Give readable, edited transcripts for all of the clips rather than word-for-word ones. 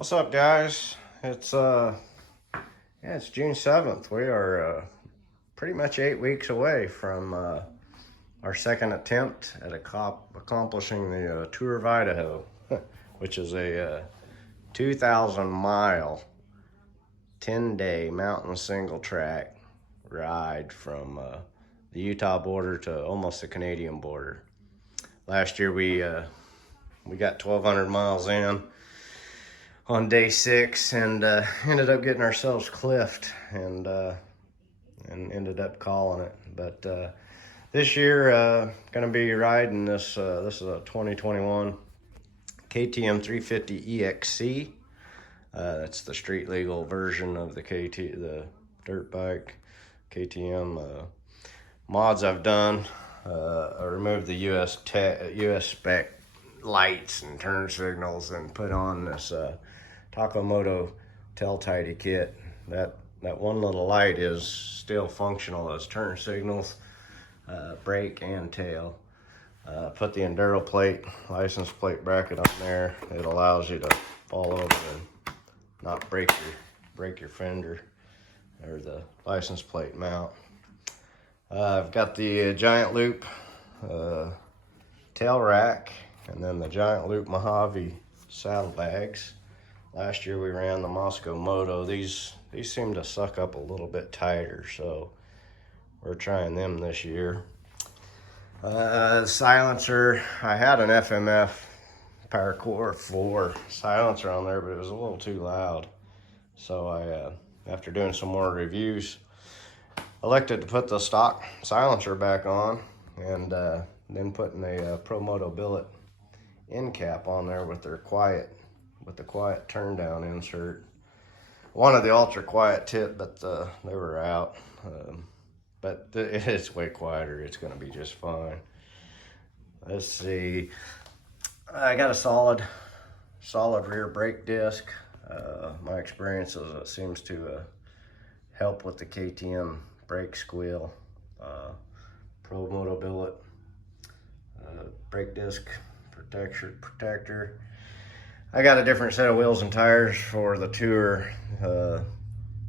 What's up, guys? It's it's June 7th. We are pretty much 8 weeks away from our second attempt at accomplishing the Tour of Idaho, which is a 2,000-mile, 10-day mountain single track ride from the Utah border to almost the Canadian border. Last year we got 1,200 miles in on day 6 and ended up getting ourselves cliffed and ended up calling it. But this year gonna be riding this is a 2021 KTM 350 EXC. That's the street legal version of the dirt bike. KTM mods I've done. I removed the US spec lights and turn signals and put on this Takamoto tail tidy kit. That one little light is still functional as turn signals, brake and tail. Put the enduro plate, license plate bracket on there. It allows you to fall over and not break your fender or the license plate mount. I've got the giant loop tail rack and then the giant loop Mojave saddlebags. Last year we ran the Moscow Moto. These seem to suck up a little bit tighter, so we're trying them this year. Silencer, I had an FMF Paracord 4 silencer on there, but it was a little too loud. So I, after doing some more reviews, elected to put the stock silencer back on and then putting a ProMoto billet end cap on there with the quiet turn down insert. Wanted the ultra quiet tip, but they were out. But it's way quieter. It's going to be just fine. Let's see. I got a solid rear brake disc. My experience is it seems to help with the KTM brake squeal. ProMoto billet brake disc protector. I got a different set of wheels and tires for the Tour.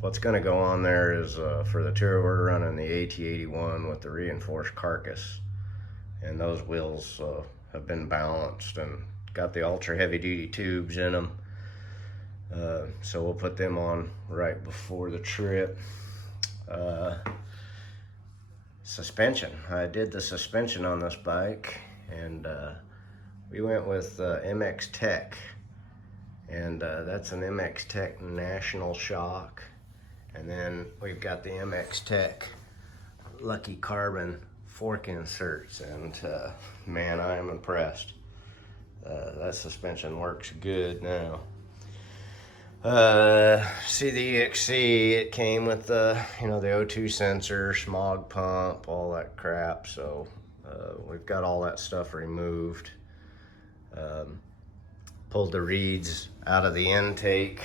What's going to go on there is for the Tour we're running the AT81 with the reinforced carcass, and those wheels have been balanced and got the ultra heavy duty tubes in them. So we'll put them on right before the trip. Suspension. I did the suspension on this bike, and we went with MX Tech, and that's an MX Tech National Shock. And then we've got the MX Tech Lucky Carbon fork inserts, and man, I am impressed. That suspension works good now. See the EXC, it came with the the O2 sensor, smog pump, all that crap. So we've got all that stuff removed. Pulled the reeds out of the intake.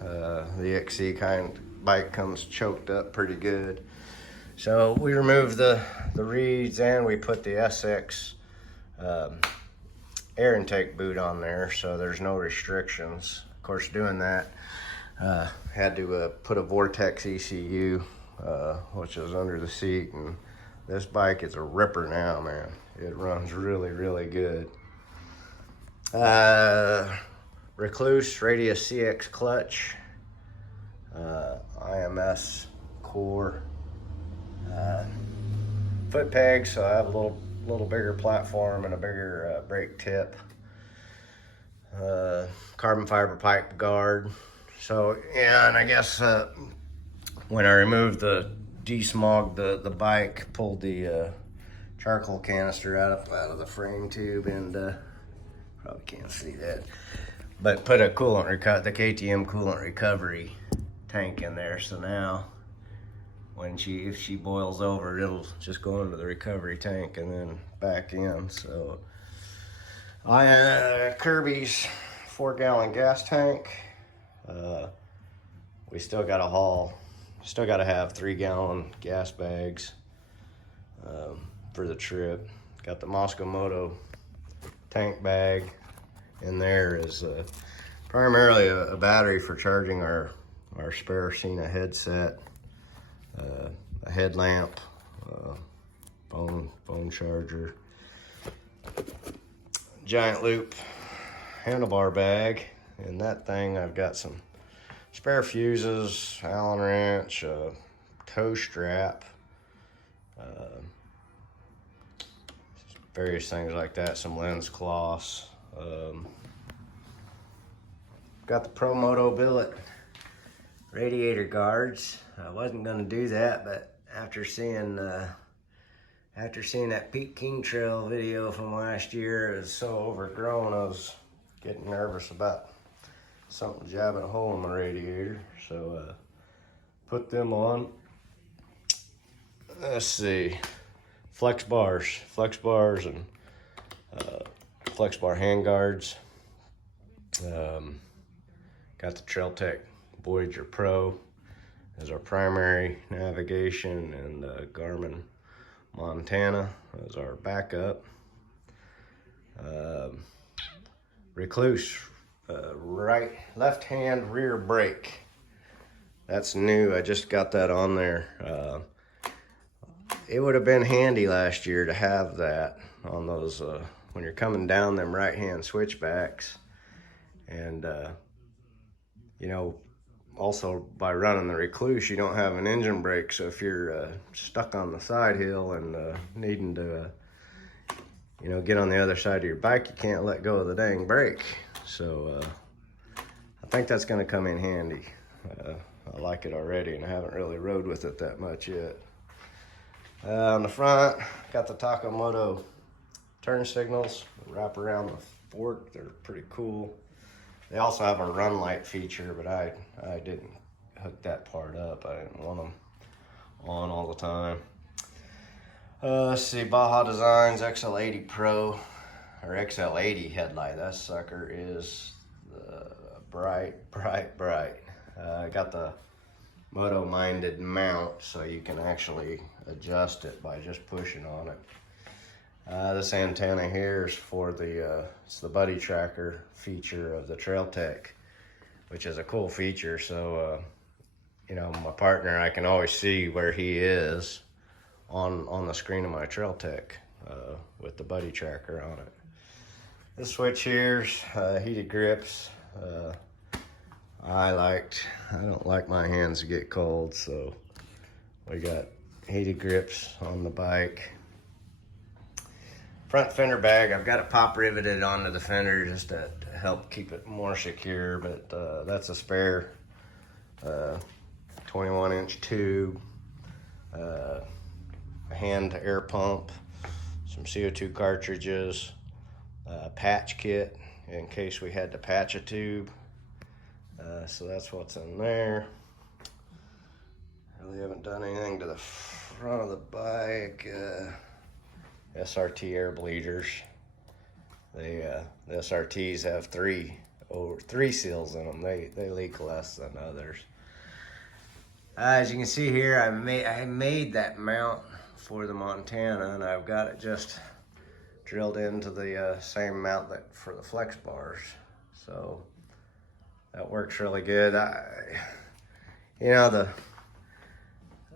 The EXC bike comes choked up pretty good. So we removed the reeds and we put the SX air intake boot on there, so there's no restrictions. Of course, doing that, had to put a Vortex ECU, which is under the seat, and this bike is a ripper now, man. It runs really, really good. Recluse Radius CX clutch, IMS core, foot pegs, so I have a little bigger platform and a bigger brake tip. Carbon fiber pipe guard. So yeah, and I guess when I removed the desmogged the bike, pulled the charcoal canister out of the frame tube, and probably can't see that, but put a the KTM coolant recovery tank in there. So now if she boils over, it'll just go into the recovery tank and then back in. So Kirby's 4-gallon gas tank. We still got to have 3-gallon gas bags for the trip. Got the Moscow Moto tank bag in there is primarily a battery for charging our spare Cena headset, a headlamp, phone charger, giant loop handlebar bag. In that thing I've got some spare fuses, Allen wrench, toe strap, various things like that, some lens cloths. Got the Pro Moto billet Radiator Guards. I wasn't gonna do that, but after seeing that Pete King Trail video from last year, it was so overgrown, I was getting nervous about something jabbing a hole in my radiator. So put them on. Let's see, flex bars and flex bar hand guards. Got the Trail Tech Voyager Pro as our primary navigation, and Garmin Montana as our backup. Recluse left hand rear brake. That's new. I just got that on there. It would have been handy last year to have that on those when you're coming down them right hand switchbacks, and you know, also by running the Recluse, you don't have an engine brake, so if you're stuck on the side hill and needing to you know, get on the other side of your bike, you can't let go of the dang brake. So I think that's going to come in handy. I like it already, and I haven't really rode with it that much yet. On the front, got the Takamoto turn signals wrap around the fork. They're pretty cool. They also have a run light feature, but I didn't hook that part up. I didn't want them on all the time. Let's see, Baja Designs XL80 Pro, or XL80 headlight. That sucker is bright. I got the moto-minded mount, so you can actually adjust it by just pushing on it. This antenna here is for it's the buddy tracker feature of the Trail Tech, which is a cool feature. So, you know, my partner, I can always see where he is on the screen of my Trail Tech with the buddy tracker on it. This switch here's heated grips. I don't like my hands to get cold, so we got heated grips on the bike. Front fender bag, I've got it pop riveted onto the fender just to help keep it more secure, but that's a spare 21-inch tube, a hand air pump, some CO2 cartridges, a patch kit in case we had to patch a tube. So that's what's in there. Really haven't done anything to the front of the bike. SRT air bleeders. The SRTs have three seals in them. They leak less than others. As you can see here, I made that mount for the Montana, and I've got it just drilled into the same mount that for the flex bars. So that works really good. You know,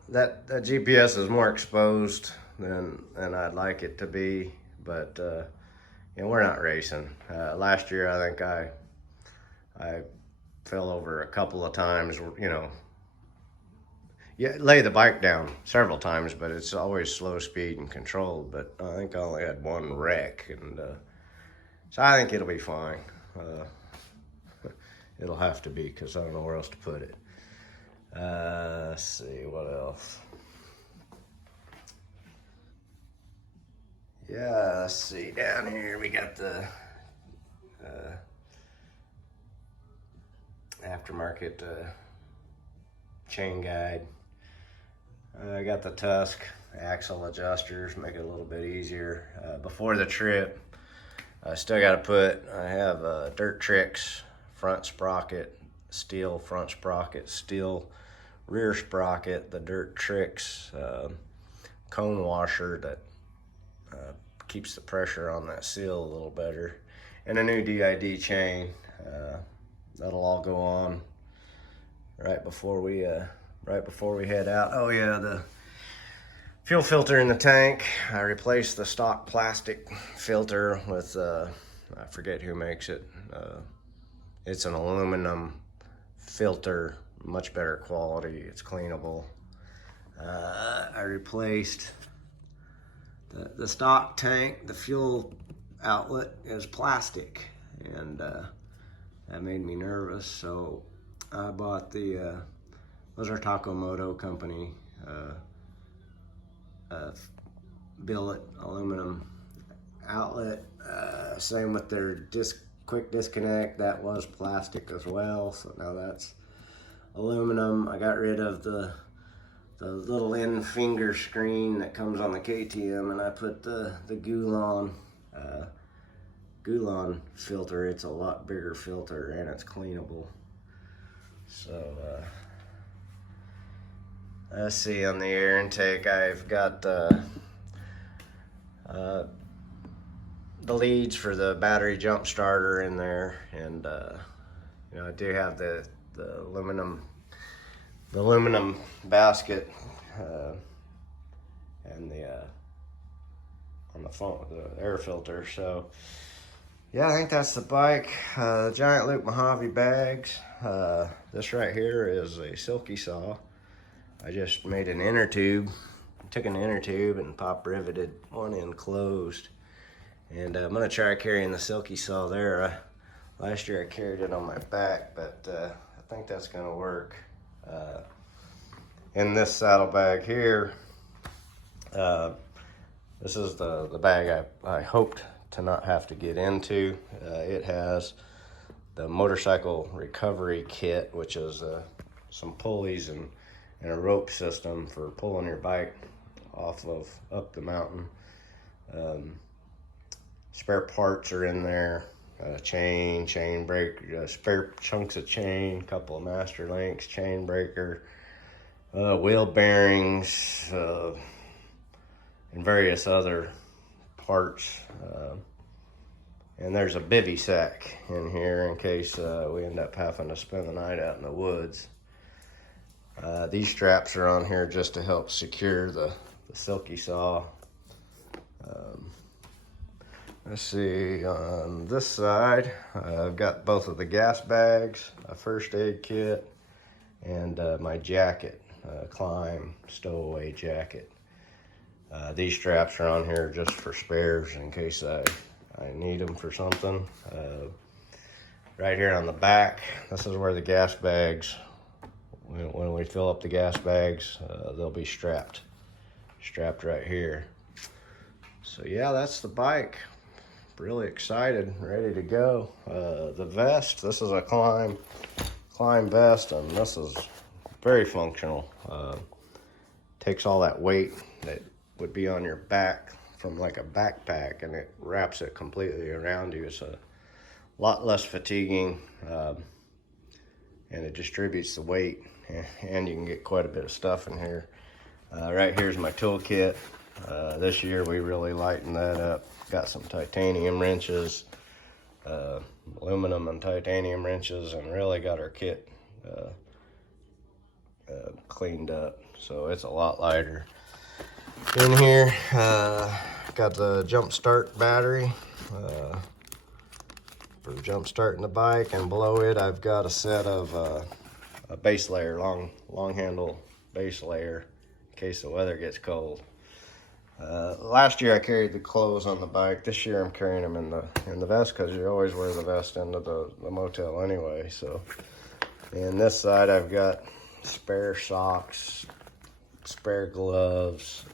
that GPS is more exposed than I'd like it to be, but you know, we're not racing. Last year, I think I fell over a couple of times. You know, you lay the bike down several times, but it's always slow speed and controlled. But I think I only had one wreck, and so I think it'll be fine. It'll have to be, because I don't know where else to put it. Let's see, what else? Yeah, let's see, down here we got the aftermarket chain guide. I got the Tusk axle adjusters, make it a little bit easier. Before the trip, I still got to I have Dirt Tricks front sprocket, steel front sprocket, steel rear sprocket, the Dirt Tricks cone washer that keeps the pressure on that seal a little better, and a new DID chain. that'll all go on right before we head out. Oh yeah, the fuel filter in the tank, I replaced the stock plastic filter with I forget who makes it. It's an aluminum filter, much better quality. It's cleanable. I replaced the stock tank. The fuel outlet is plastic, and that made me nervous. So I bought those are Takomoto company billet aluminum outlet. Same with their quick disconnect. That was plastic as well. So now that's aluminum. I got rid of the little end finger screen that comes on the KTM, and I put the Gulan filter. It's a lot bigger filter, and it's cleanable. So let's see, on the air intake, I've got the leads for the battery jump starter in there, and you know, I do have the aluminum basket and on the phone, the air filter. So yeah, I think that's the bike. Giant loop Mojave bags. This right here is a silky saw. I just made an inner tube, took an inner tube and pop riveted one end closed. And I'm gonna try carrying the silky saw there. Last year I carried it on my back, but I think that's gonna work. In this saddlebag here, this is the bag I hoped to not have to get into. It has the motorcycle recovery kit, which is some pulleys and a rope system for pulling your bike up the mountain. Spare parts are in there. Chain breaker, spare chunks of chain, couple of master links, chain breaker, wheel bearings, and various other parts. And there's a bivy sack in here in case we end up having to spend the night out in the woods. These straps are on here just to help secure the silky saw. Let's see, on this side, I've got both of the gas bags, a first aid kit, and my jacket, Climb stowaway jacket. These straps are on here just for spares in case I need them for something. Right here on the back, this is where the gas bags, when we fill up the gas bags, they'll be strapped right here. So yeah, that's the bike. Really excited, ready to go. The vest, this is a Climb vest, and this is very functional. Takes all that weight that would be on your back from like a backpack, and it wraps it completely around you. It's a lot less fatiguing, and it distributes the weight, and you can get quite a bit of stuff in here. Right here's my toolkit. This year we really lightened that up. Got some titanium wrenches, aluminum and titanium wrenches, and really got our kit cleaned up. So it's a lot lighter. In here, got the jump start battery for jump starting the bike, and below it I've got a set of a base layer, long handle base layer in case the weather gets cold. Last year I carried the clothes on the bike. This year I'm carrying them in the vest, because you always wear the vest into the motel anyway. So, and this side I've got spare socks, spare gloves,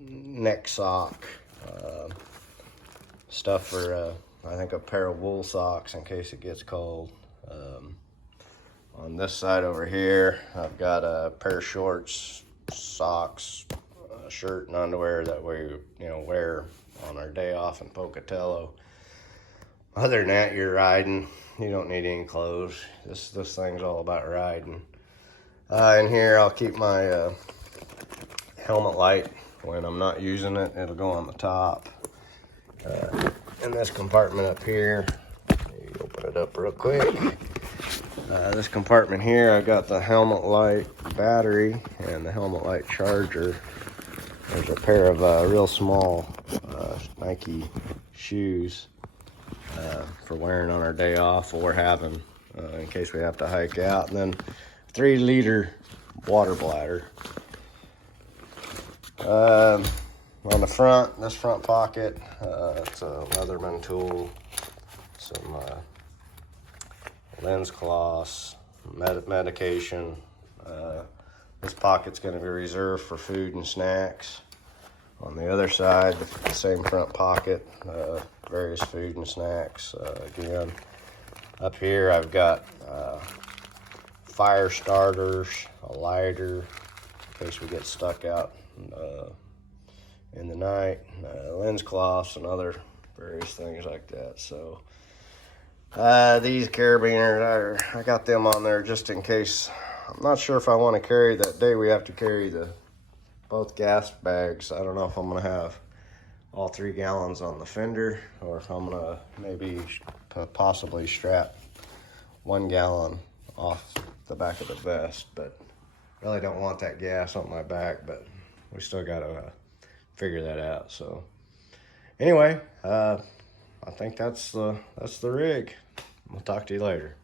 neck sock, stuff for I think a pair of wool socks in case it gets cold. On this side over here I've got a pair of shorts, socks, shirt and underwear that we wear on our day off in Pocatello. Other than that, you're riding, you don't need any clothes. This thing's all about riding. In here I'll keep my helmet light. When I'm not using it, it'll go on the top. In this compartment up here, you open start it up real quick. This compartment here, I got the helmet light battery and the helmet light charger. There's a pair of real small Nike shoes for wearing on our day off or having in case we have to hike out. And then 3-liter water bladder. On the front, this front pocket, it's a Leatherman tool, some lens cloths, medication. This pocket's going to be reserved for food and snacks. On the other side, the same front pocket, various food and snacks. Again, up here I've got fire starters, a lighter in case we get stuck out in the night, lens cloths and other various things like that. So these carabiners, I got them on there just in case. I'm not sure if I want to carry that day. We have to carry both gas bags. I don't know if I'm gonna have all 3 gallons on the fender or if I'm gonna maybe possibly strap 1 gallon off the back of the vest, but really don't want that gas on my back, but we still gotta figure that out. So anyway, I think that's the rig. We'll talk to you later.